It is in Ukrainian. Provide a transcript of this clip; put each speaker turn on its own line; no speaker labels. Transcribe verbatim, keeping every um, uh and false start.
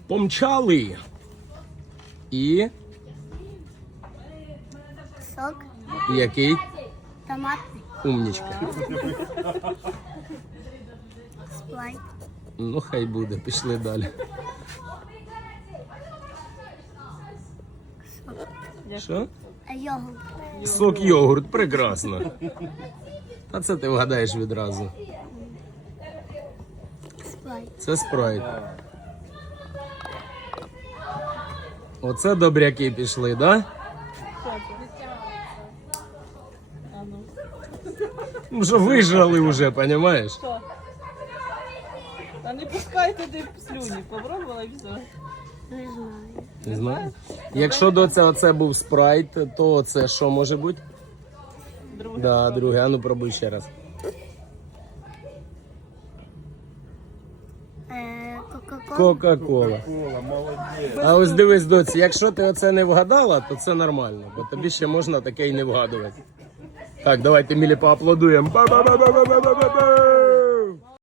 Помчали. І
Сок.
який?
Томатний.
Умнічка.
Спрайт.
Ну, хай буде, пішли далі. Що?
Йогурт.
Сок йогурт, прекрасно. А це ти вгадаєш відразу.
Спрайт.
Це спрайт. Оце добряки пішли, да? Ну що вижрали вже, понімаєш?
Що? Та не пускай туди слюні, попробувала і все.
Не знаю.
Не знаю. Якщо до цього це був спрайт, то це що може бути?
Друге.
Да, друге, а ну пробуй ще раз.
Е, Кока-кола.
Кока-кола. А ось дивись, доці, якщо ти оце не вгадала, то це нормально, бо тобі ще можна таке й не вгадувати. Так, давайте Мілі поаплодуємо. Ба-ба-ба-ба-ба-ба-ба-ба!